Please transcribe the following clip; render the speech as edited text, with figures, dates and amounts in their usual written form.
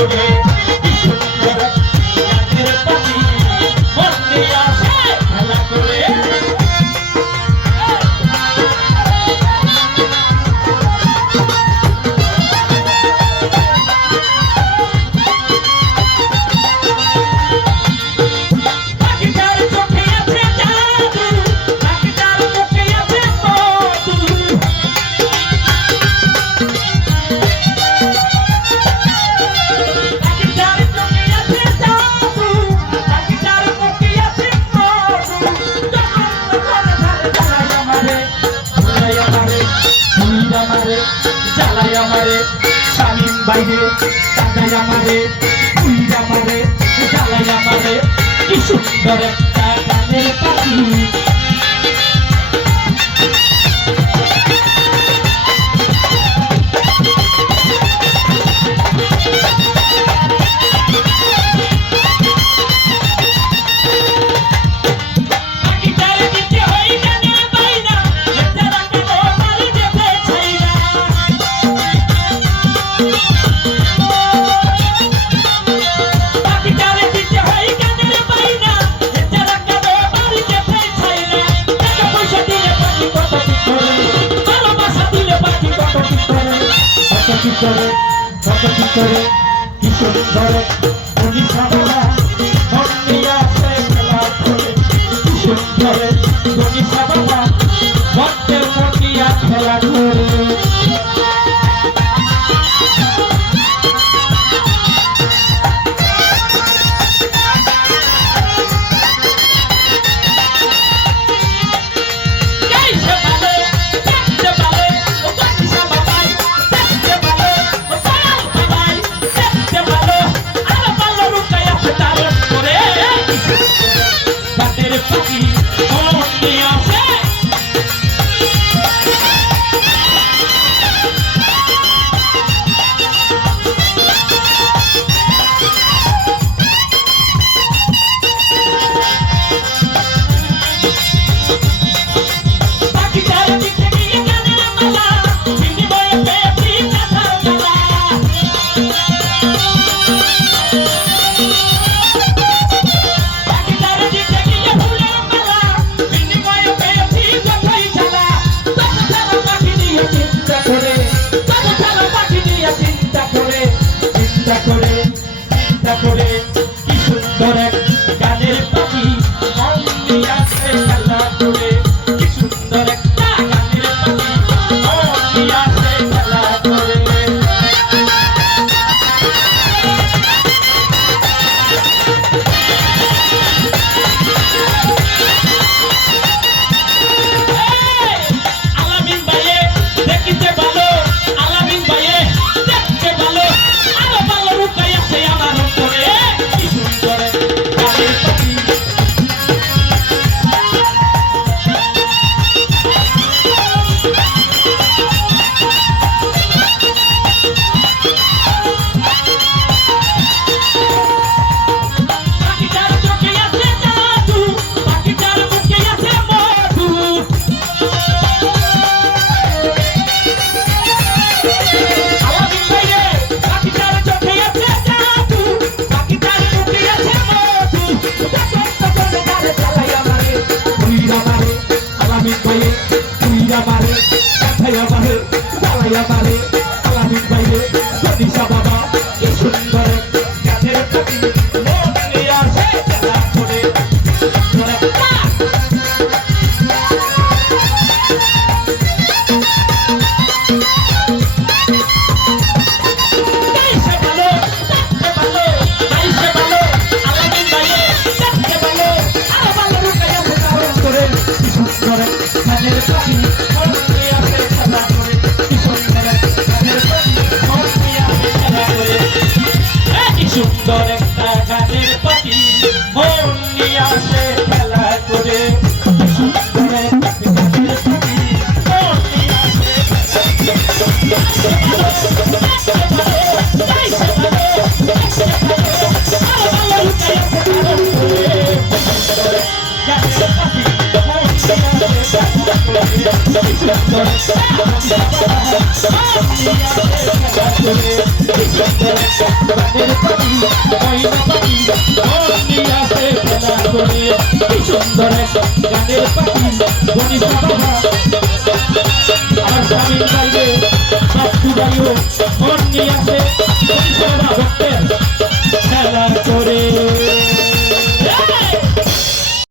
করে কি সুন্দর গানের পাখি মন নিয়ে আসে খেলা করে জ্বালাই আমারে শামিম বাইরে কাঁদাই আমারে উইর আমারে জ্বালাই আমারে কি সুন্দর একটা গানের পাখি করে কি সুন্দর মনীষাবলা মন নিয়ে আসে খেলা করে কি সুন্দর মনীষাবলা মনের মন নিয়ে খেলা করে করে কি সুন্দর এক গানের পাখি মন নিয়ে আসে খেলা করে কি সুন্দর একটা গানের পাখি মন নিয়ে আসে খেলা করে আলামিন ভাইয়ে দেখিতে ভালো আলামিন ভাইয়ে দেখতে ভালো আরো ভালো রূপাই আছে আমার অন্তরে কি সুন্দর গানের পাখি পাখিটার চোখে আছে জাদু পাখিটার মুখে আছে মধু আলামিন ভাইয়ে পাখিটার চোখে আছে জাদু পাখিটার মুখে আছে মধু জ্বালাই আমারে উইরা মারে আলামিন ভাইয়ে উইরা মারে কাঁথাই আমারে জ্বালাই আমারে আলামিন ভাইয়ে মনীষা বাবা কি সুন্দর গানের পাখি মন নিয়ে আসে খেলা করে সুন্দর একটা গানের পাখি মন নিয়ে আসে খেলা করে সুন্দর একটা গানের পাখি মন নিয়ে আসে Gracias. বলে কি সুন্দর এক গানের পাখি গণিতা বাবা আমার স্বামীর বাইরে সব চুড়াইও মন নিয়ে আসে গণিতা বাবা ভক্তের